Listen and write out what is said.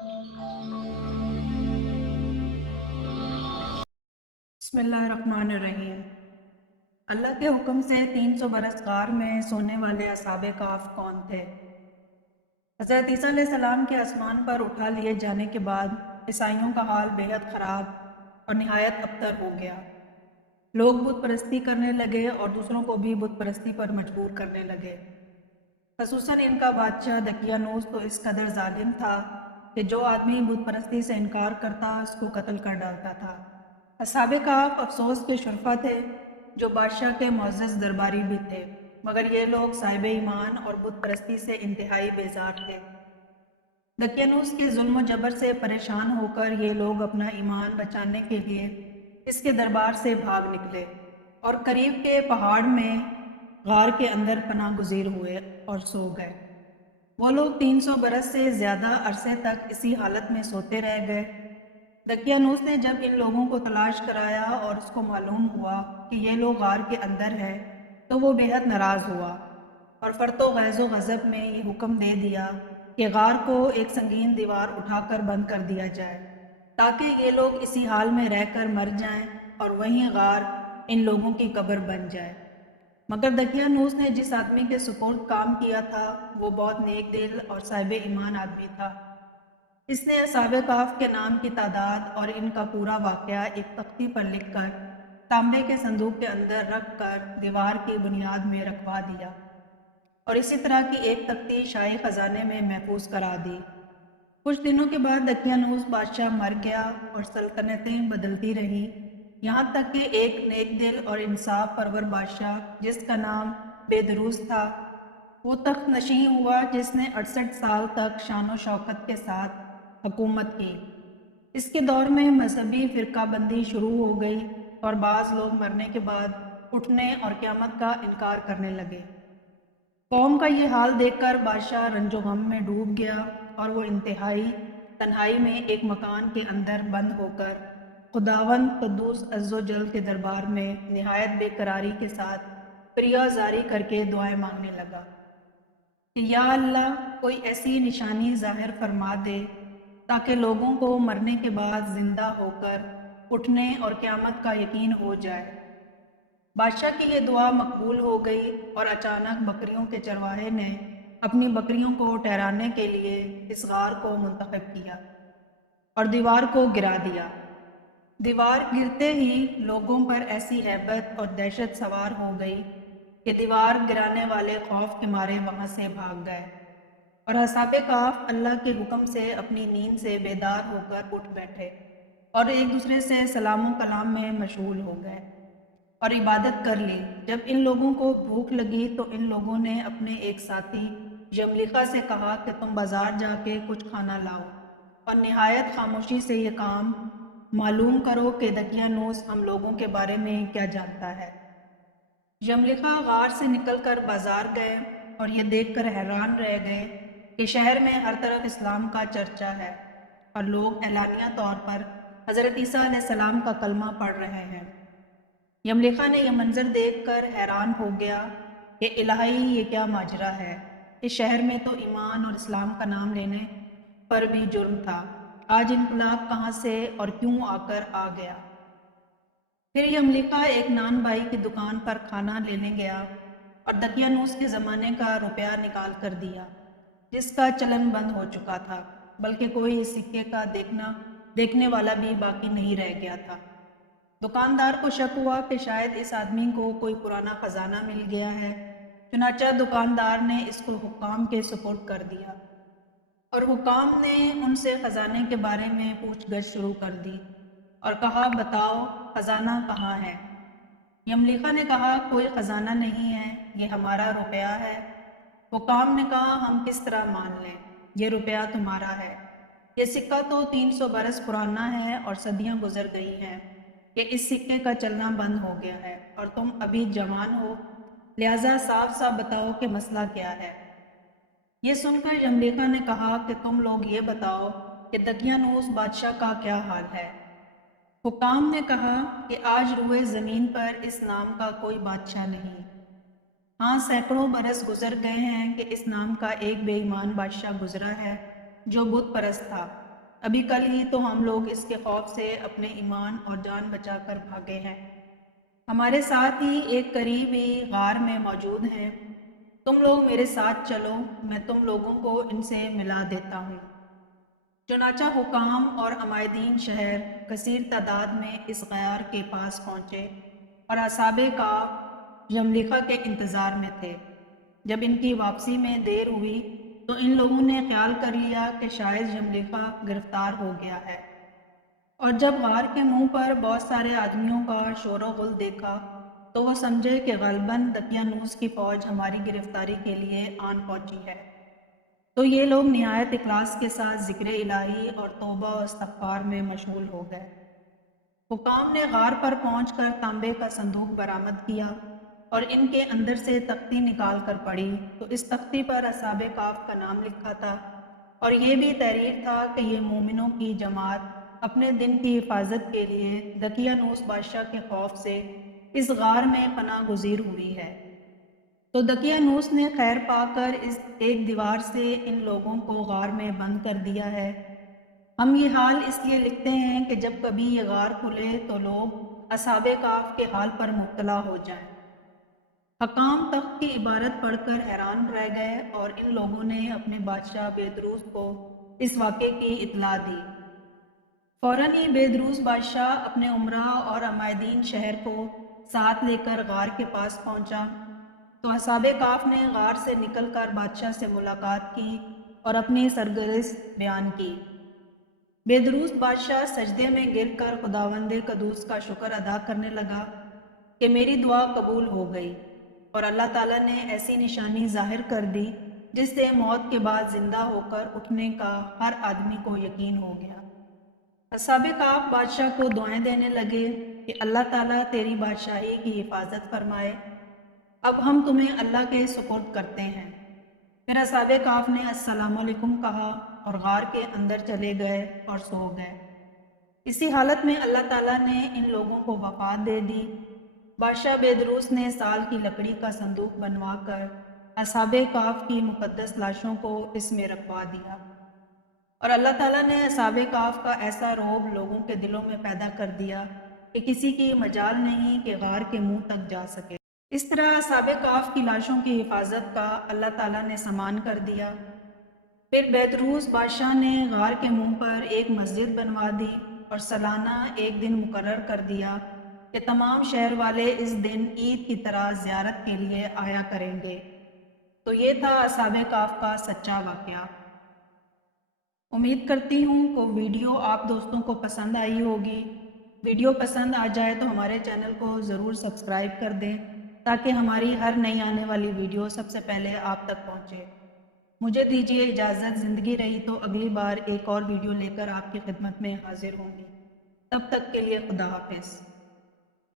बिस्मिल्लाहिर्रहमानिर्रहीम। अल्लाह के हुक्म से 300 बरस गार में सोने वाले असहाबे काफ कौन थे? हज़रत ईसा अलैहिस्सलाम के आसमान पर उठा लिए जाने के बाद ईसाइयों का हाल बेहद ख़राब और निहायत अबतर हो गया। लोग बुत परस्ती करने लगे और दूसरों को भी बुत परस्ती पर मजबूर करने लगे। खसूसन इनका बादशाह दकियानूस तो इस कदर जालिम था कि जो आदमी बुत परस्ती से इनकार करता उसको कत्ल कर डालता था। असहाबे काफ अफसोस के शुरफा थे जो बादशाह के मुअज़्ज़ज़ दरबारी भी थे, मगर ये लोग साहिब ईमान और बुत परस्ती से इंतहाई बेजार थे। दकियानूस के जुल्म जबर से परेशान होकर ये लोग अपना ईमान बचाने के लिए इसके दरबार से भाग निकले और करीब के पहाड़ में गार के अंदर पनाह गुज़ीर हुए और सो गए। वो लोग 300 बरस से ज़्यादा अरसे तक इसी हालत में सोते रह गए। दकियानूस ने जब इन लोगों को तलाश कराया और उसको मालूम हुआ कि ये लोग गार के अंदर हैं, तो वो बेहद नाराज़ हुआ और फ़र्तो गैज़ो गज़ब में ये हुक्म दे दिया कि गार को एक संगीन दीवार उठाकर बंद कर दिया जाए, ताकि ये लोग इसी हाल में रहकर मर जाएं और वहीं गार इन लोगों की कब्र बन जाए। मगर दकियानूस ने जिस आदमी के सुपुर्द काम किया था वो बहुत नेक दिल और साहिब ईमान आदमी था। इसने असहाबे काफ के नाम की तादाद और इनका पूरा वाक़या एक तख्ती पर लिखकर तांबे के संदूक के अंदर रख कर दीवार की बुनियाद में रखवा दिया और इसी तरह की एक तख्ती शाही ख़जाने में महफूज करा दी। कुछ दिनों के बाद दकियानूस बादशाह मर गया और सल्तनतें बदलती रहीं, यहाँ तक कि एक नेक दिल और इंसाफ परवर बादशाह जिसका नाम बेदरूस था, वो तख्त नशीं हुआ जिसने 68 साल तक शान व शौकत के साथ हुकूमत की। इसके दौर में मजहबी फ़िरकाबंदी शुरू हो गई और बाज़ लोग मरने के बाद उठने और क़यामत का इनकार करने लगे। कौम का ये हाल देखकर बादशाह रंजो गम में डूब गया और वो इंतहाई तन्हाई में एक मकान के अंदर बंद होकर खुदावंद कुद्दूस अज़्ज़ो जल के दरबार में निहायत बेकरारी के साथ प्रिया जारी करके दुआएं मांगने लगा कि या अल्लाह, कोई ऐसी निशानी ज़ाहिर फरमा दे ताकि लोगों को मरने के बाद ज़िंदा होकर उठने और क़यामत का यकीन हो जाए। बादशाह की ये दुआ मकबूल हो गई और अचानक बकरियों के चरवाहे ने अपनी बकरियों को ठहराने के लिए इस गार को मुंतखब किया और दीवार को गिरा दिया। दीवार गिरते ही लोगों पर ऐसी हैबत और दहशत सवार हो गई कि दीवार गिराने वाले खौफ के मारे वहाँ से भाग गए और असहाबे काफ अल्लाह के हुक्म से अपनी नींद से बेदार होकर उठ बैठे और एक दूसरे से सलाम कलाम में मशगूल हो गए और इबादत कर ली। जब इन लोगों को भूख लगी तो इन लोगों ने अपने एक साथी यमलिका से कहा कि तुम बाज़ार जाके कुछ खाना लाओ और निहायत खामोशी से ये काम मालूम करो कि दकियानूस हम लोगों के बारे में क्या जानता है। यमलिका गार से निकलकर बाज़ार गए और ये देखकर हैरान रह गए कि शहर में हर तरफ इस्लाम का चर्चा है और लोग एलानिया तौर पर हज़रत ईसा अलैहिस्सलाम का कलमा पढ़ रहे हैं। यमलिका ने यह मंजर देखकर हैरान हो गया कि इलाही, ये क्या माजरा है। इस शहर में तो ईमान और इस्लाम का नाम लेने पर भी जुर्म था, आज इनकलाब कहाँ से और क्यों आकर आ गया। फिर यमलिका एक नान भाई की दुकान पर खाना लेने गया और दकियानूस के ज़माने का रुपया निकाल कर दिया जिसका चलन बंद हो चुका था, बल्कि कोई इस सिक्के का देखने वाला भी बाकी नहीं रह गया था। दुकानदार को शक हुआ कि शायद इस आदमी को कोई पुराना खजाना मिल गया है। चुनांचे दुकानदार ने इसको हुक्काम के सुपुर्द कर दिया और हुक्काम ने उनसे खजाने के बारे में पूछगछ शुरू कर दी और कहा, बताओ खजाना कहाँ है। यमलिका ने कहा, कोई खजाना नहीं है, ये हमारा रुपया है। हुक्काम ने कहा, हम किस तरह मान लें, ये रुपया तुम्हारा है। ये सिक्का तो 300 बरस पुराना है और सदियां गुजर गई हैं कि इस सिक्के का चलना बंद हो गया है और तुम अभी जवान हो, लिहाजा साफ साफ बताओ कि मसला क्या है। ये सुनकर यमलिका ने कहा कि तुम लोग ये बताओ कि दकियानूस बादशाह का क्या हाल है। हुक्काम ने कहा कि आज रुए ज़मीन पर इस नाम का कोई बादशाह नहीं। हाँ, सैकड़ों बरस गुजर गए हैं कि इस नाम का एक बेईमान बादशाह गुजरा है जो बुत परस्त था। ابھی کل ہی تو ہم لوگ اس کے خوف سے اپنے ایمان اور جان بچا کر بھاگے ہیں۔ ہمارے ساتھ ہی ایک قریبی غار میں موجود ہیں، تم لوگ میرے ساتھ چلو، میں تم لوگوں کو ان سے ملا دیتا ہوں۔ چنانچہ حکام اور عمائدین شہر کثیر تعداد میں اس غار کے پاس پہنچے اور اصحاب کہف یملیخا کے انتظار میں تھے۔ جب ان کی واپسی میں دیر ہوئی تو ان لوگوں نے خیال کر لیا کہ شاید یملیخا گرفتار ہو گیا ہے، اور جب غار کے منہ پر بہت سارے آدمیوں کا شور و غل دیکھا تو وہ سمجھے کہ غالباً دقیانوس کی فوج ہماری گرفتاری کے لیے آن پہنچی ہے۔ تو یہ لوگ نہایت اخلاص کے ساتھ ذکر الہی اور توبہ و استغفار میں مشغول ہو گئے۔ حکام نے غار پر پہنچ کر تانبے کا صندوق برآمد کیا اور ان کے اندر سے تختی نکال کر پڑھی تو اس تختی پر اصحاب کہف کا نام لکھا تھا، اور یہ بھی تحریر تھا کہ یہ مومنوں کی جماعت اپنے دن کی حفاظت کے لیے دقیانوس بادشاہ کے خوف سے اس غار میں پناہ گزیر ہوئی ہے۔ تو دقیانوس نے خیر پا کر اس ایک دیوار سے ان لوگوں کو غار میں بند کر دیا ہے۔ ہم یہ حال اس لیے لکھتے ہیں کہ جب کبھی یہ غار کھلے تو لوگ اصحاب کہف کے حال پر مطلع ہو جائیں۔ حکام تخت کی عبارت پڑھ کر حیران رہ گئے اور ان لوگوں نے اپنے بادشاہ بیدروس کو اس واقعے کی اطلاع دی۔ فوراً ہی بیدروس بادشاہ اپنے امراء اور عمائدین شہر کو ساتھ لے کر غار کے پاس پہنچا تو اصحاب کہف نے غار سے نکل کر بادشاہ سے ملاقات کی اور اپنی سرگزشت بیان کی۔ بیدروس بادشاہ سجدے میں گر کر خداوند قدوس کا شکر ادا کرنے لگا کہ میری دعا قبول ہو گئی، اور اللہ تعالیٰ نے ایسی نشانی ظاہر کر دی جس سے موت کے بعد زندہ ہو کر اٹھنے کا ہر آدمی کو یقین ہو گیا۔ اصحاب کہف بادشاہ کو دعائیں دینے لگے کہ اللہ تعالیٰ تیری بادشاہی کی حفاظت فرمائے، اب ہم تمہیں اللہ کے سپرد کرتے ہیں۔ پھر اصحاب کہف نے السلام علیکم کہا اور غار کے اندر چلے گئے اور سو گئے۔ اسی حالت میں اللہ تعالیٰ نے ان لوگوں کو وفات دے دی۔ بادشاہ بیدروس نے سال کی لکڑی کا صندوق بنوا کر اصحاب کہف کی مقدس لاشوں کو اس میں رکھوا دیا، اور اللہ تعالیٰ نے اصحاب کہف کا ایسا رعب لوگوں کے دلوں میں پیدا کر دیا کہ کسی کی مجال نہیں کہ غار کے منہ تک جا سکے۔ اس طرح اصحاب کہف کی لاشوں کی حفاظت کا اللہ تعالیٰ نے سامان کر دیا۔ پھر بیدروس بادشاہ نے غار کے منہ پر ایک مسجد بنوا دی اور سالانہ ایک دن مقرر کر دیا کہ تمام شہر والے اس دن عید کی طرح زیارت کے لیے آیا کریں گے۔ تو یہ تھا اصحاب کہف کا سچا واقعہ۔ امید کرتی ہوں کہ ویڈیو آپ دوستوں کو پسند آئی ہوگی۔ ویڈیو پسند آ جائے تو ہمارے چینل کو ضرور سبسکرائب کر دیں تاکہ ہماری ہر نئی آنے والی ویڈیو سب سے پہلے آپ تک پہنچے۔ مجھے دیجیے اجازت، زندگی رہی تو اگلی بار ایک اور ویڈیو لے کر آپ کی خدمت میں حاضر ہوں گی۔ تب تک کے لیے خدا حافظ۔